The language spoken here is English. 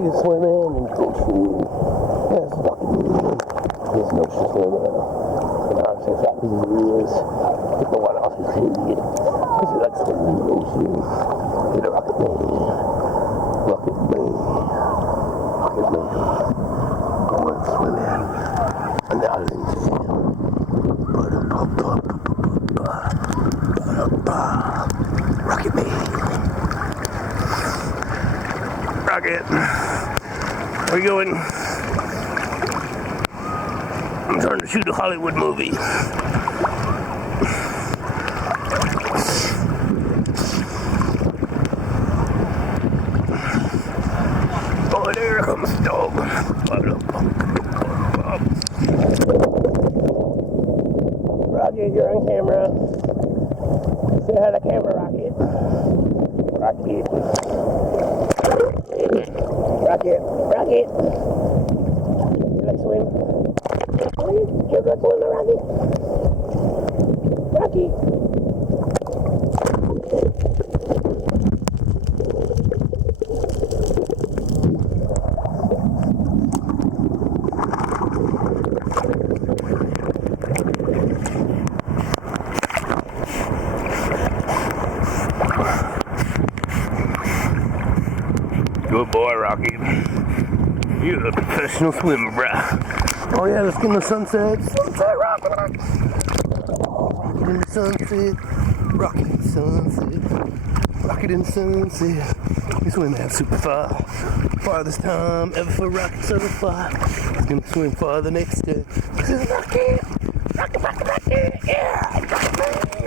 can swim in and go swimming. Yes, Rocket Man. There's no swimmer. And I'm so fat as he is. With the one off his head. Because he likes swimming in the ocean. He's a Rocket Man. Rocket Man. Rocket Man. I want to swim in. And the islands. Rocket Man. Rocket. Where you going? I'm trying to shoot a Hollywood movie. Oh, there comes the dog. Rocket, you're on camera. Say hi to camera, Rocket. Rocket. Rocket. Rocket. You like swim? Oh, you're a good swimmer, Rocket. Rocket. Good boy, Rocky. You're a professional swimmer, bruh. Oh yeah, let's get in the sunset. Sunset, Rocket. Rocket in the sunset. Rocket in the sunset. Rocket in the sunset. He's swimming out super far. Farthest time ever for Rocket so far. He's gonna swim farther next day. Rocket. Rocket, rocket, rocket. Yeah, Rocket.